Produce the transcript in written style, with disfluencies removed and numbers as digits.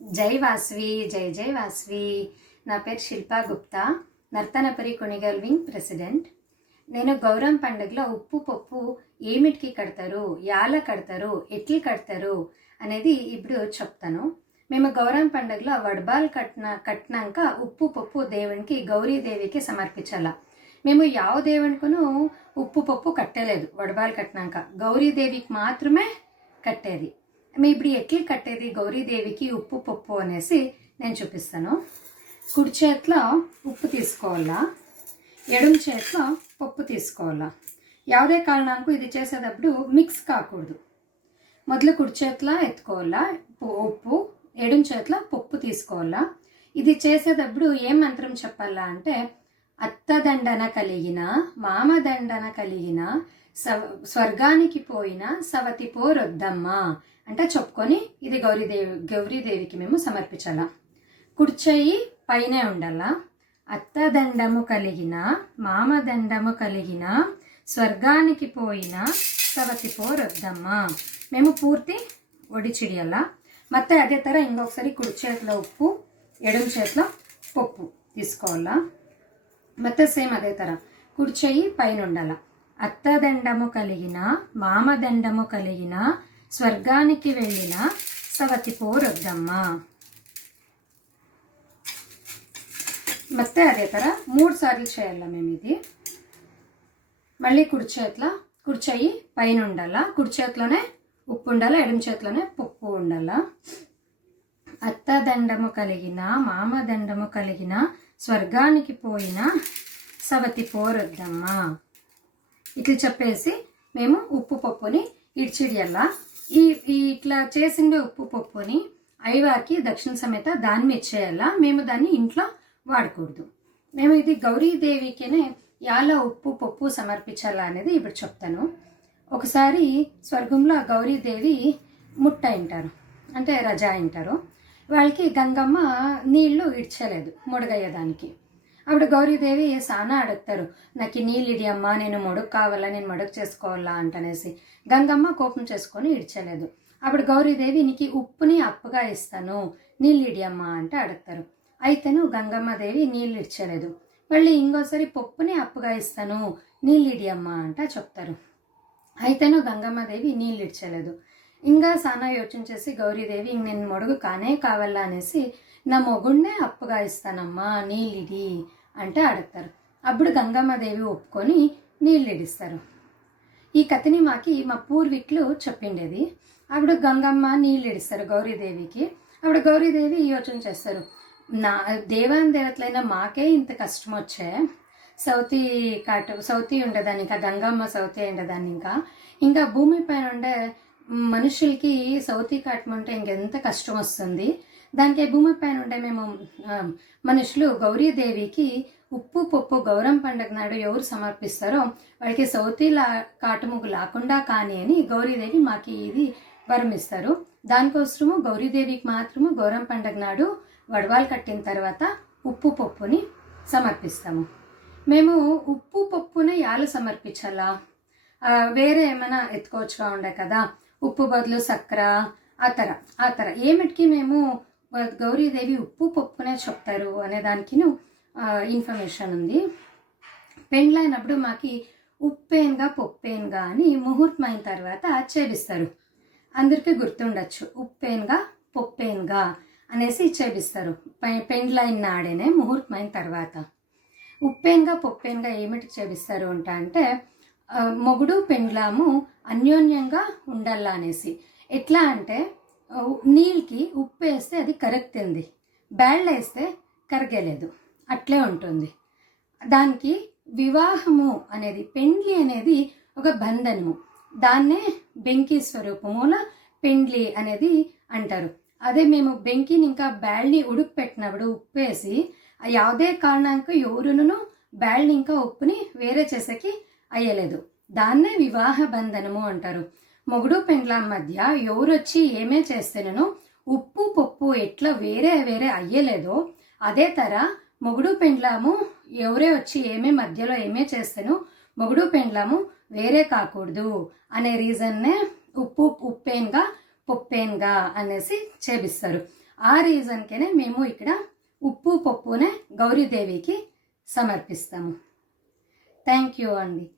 జై వాస్వి, జై జై వాస్వి. నా పేరు శిల్పా గుప్తా, నర్తనపరి కొనిగల్ వింగ్ ప్రెసిడెంట్. నేను గౌరవం పండుగలో ఉప్పు పప్పు ఏమిటికి కడతారు, యాల కడతారు, ఎట్లు కడతారు అనేది ఇప్పుడు చెప్తాను. మేము గౌరవం పండుగలో వడబాల్ కట్టినాక ఉప్పు పప్పు దేవునికి గౌరీదేవికి సమర్పించాల. మేము యావ దేవునికును ఉప్పు పప్పు కట్టలేదు. వడబాల్ కట్టినాక గౌరీదేవికి మాత్రమే కట్టేది. మేము ఇప్పుడు ఎట్లు కట్టేది గౌరీదేవికి ఉప్పు పప్పు అనేసి నేను చూపిస్తాను. కుడి చేతిలో ఉప్పు తీసుకోవాలా, ఎడమ చేతిలో పప్పు తీసుకోవాలా. ಯಾವುದೇ కారణానికి ఇది చేసేటప్పుడు మిక్స్ కాకూడదు. మొదలు కుడి చేతిలో ఎత్తుకోవాలా ఉప్పు, ఎడమ చేతిలో పప్పు తీసుకోవాలా. ఇది చేసేటప్పుడు ఏం మంత్రం చెప్పాలా అంటే, అత్తదండన కలిగిన మామదండన కలిగిన స్వర్గానికి పోయిన సవతి పోరొద్దమ్మ అంటే చెప్పుకొని ఇది గౌరీదేవికి మేము సమర్పించాల. కుర్చయి పైనే ఉండాల. అత్తదండము కలిగిన మామదండము కలిగిన స్వర్గానికి పోయిన సవతి పోరొద్దమ్మ మేము పూర్తి ఒడిచిడియాల. ಮತ್ತೆ అదే ತರ ఇంకొకసారి కుడి చేతిలో ఉప్పు, ఎడమ చేతిలో పప్పు తీసుకోవాలా. ಮತ್ತೆ సేమ్ అదే ತರ కుడి చెయ్యి పైన ఉండాల. అత్తదండము కలిగిన మామదండము కలిగిన స్వర్గానికి వెళ్ళిన సవతి పోరొద్దమ్మ. ಮತ್ತೆ అదే ತರ 3 సార్లు చేయాల మేము ఇది. మళ్ళీ కుడి చెయ్యి పైన ఉండాల. కుడి చేతిలోనే ఉప్పు ఉండాల, ఎడమ చేతిలోనే పప్పు ఉండాల. అత్తదండము కలిగిన మామదండము కలిగిన స్వర్గానికి పోయిన సవతి పోరొద్దమ్మ ఇట్లా చెప్పేసి మేము ఉప్పు పప్పుని ఇడ్చిడియల్లా. ఇట్లా చేసిండే ఉప్పు పప్పుని అయ్యవారికి దక్షిణ సమేత దాన్ని ఇచ్చేయాలా. మేము దాన్ని ఇంట్లో వాడకూడదు. మేము ఇది గౌరీదేవికినే యాల ఉప్పు పప్పు సమర్పించాలా అనేది ఇప్పుడు చెప్తాను. ఒకసారి స్వర్గంలో గౌరీదేవి ముట్ట అంటారు, అంటే రజా అంటారు. వాళ్ళకి గంగమ్మ నీళ్లు ఇడ్చలేదు మొడుగయ్యేదానికి. అప్పుడు గౌరీదేవి సానా అడుగుతారు, నాకు నీళ్ళు ఇడియమ్మా, నేను మొడుగు కావాలా, నేను మొడుగు చేసుకోవాలా అంటనేసి. గంగమ్మ కోపం చేసుకొని ఇడ్చలేదు. అప్పుడు గౌరీదేవి నీకు ఉప్పుని అప్పుగా ఇస్తాను, నీళ్ళు ఇడియమ్మా అంటే అడుగుతారు. అయితేను గంగమ్మదేవి నీళ్ళు ఇడ్చలేదు. మళ్ళీ ఇంకోసారి పప్పుని అప్పుగా ఇస్తాను, నీళ్ళు ఇడియమ్మా అంట చెప్తారు. అయితేను గంగమ్మదేవి నీళ్ళు ఇడ్చలేదు. ఇంకా సానా యోచన చేసి గౌరీదేవి నేను మొడుగు కానే కావాలా అనేసి నా మొగుడినే అప్పుగా ఇస్తానమ్మా, నీళ్ళిడి అంటే అడుగుతారు. అప్పుడు గంగమ్మదేవి ఒప్పుకొని నీళ్ళు ఇడిస్తారు. ఈ కథని మా పూర్వీకులు చెప్పిండేది. అప్పుడు గంగమ్మ నీళ్ళు ఇడిస్తారు గౌరీదేవికి. అప్పుడు గౌరీదేవి యోచన చేస్తారు, నా దేవాన్ దేవతలైన మాకే ఇంత కష్టం వచ్చే, సౌతి ఉండేదాన్ని, ఇంకా గంగమ్మ సౌతి ఉండేదాన్ని, ఇంకా భూమి పైన ఉండే మనుషులకి సౌతి కాటమంటే ఇంకెంత కష్టం వస్తుంది. దానికి భూమి పైన ఉండే మేము మనుషులు గౌరీదేవికి ఉప్పు పప్పు గౌరవం పండుగ నాడు ఎవరు సమర్పిస్తారో వాళ్ళకి సౌతి కాటముగు లేకుండా కానీ అని గౌరీదేవి మాకు ఇది వరమిస్తారు. దానికోసము గౌరీదేవికి మాత్రము గౌరవం పండుగ నాడు వడవాలు కట్టిన తర్వాత ఉప్పు పప్పుని సమర్పిస్తాము. మేము ఉప్పు పప్పునే యాలు సమర్పించాలా, వేరే ఏమైనా ఎత్తుకోవచ్చుగా ఉండే కదా, ఉప్పు బదులు చక్కెర ఆ తర ఏమిటికి మేము గౌరీదేవి ఉప్పు పప్పునే చెప్తారు అనే దానికి ఇన్ఫర్మేషన్ ఉంది. పెండ్లైనప్పుడు మాకి ఉప్పేన్గా పప్పేన్గా అని ముహూర్తం అయిన తర్వాత చేపిస్తారు. అందరికీ గుర్తుండొచ్చు, ఉప్పేన్గా పప్పేన్గా అనేసి చేపిస్తారు పెండ్లైన నాడేనే ముహూర్తం అయిన తర్వాత. ఉప్పేన్గా పప్పేన్గా ఏమిటికి చేపిస్తారు అంటే మొగుడు పెండ్లాము అన్యోన్యంగా ఉండాలా అనేసి. ఎట్లా అంటే నీళ్ళకి ఉప్పు వేస్తే అది కరగతింది, బ్యాళ్ళు వేస్తే కరగలేదు, అట్లే ఉంటుంది. దానికి వివాహము అనేది, పెండ్లి అనేది ఒక బంధనము. దాన్నే బెంకి స్వరూపముల పెండ్లి అనేది అంటారు. అదే మేము బెంకిని ఇంకా బ్యాళ్ళని ఉడుకు పెట్టినప్పుడు ఉప్పు వేసి ಯಾವುದೇ కారణానికి ఎవరును బ్యాళ్ళని ఇంకా ఉప్పుని వేరే చేసేకి అయ్యలేదు. దాన్నే వివాహ బంధనము అంటారు. మొగుడు పెండ్లాం మధ్య ఎవరొచ్చి ఏమే చేస్తేనో ఉప్పు పప్పు ఎట్లా వేరే వేరే అయ్యలేదో అదే తర మొగుడు పెండ్లాము ఎవరే వచ్చి ఏమే మధ్యలో ఏమే చేస్తేనో మొగుడు పెండ్లాము వేరే కాకూడదు అనే రీజన్నే ఉప్పేన్గా పప్పేన్గా అనేసి చేపిస్తారు. ఆ రీజన్కేనే మేము ఇక్కడ ఉప్పు పప్పునే గౌరీదేవికి సమర్పిస్తాము. థ్యాంక్ యూ అండి.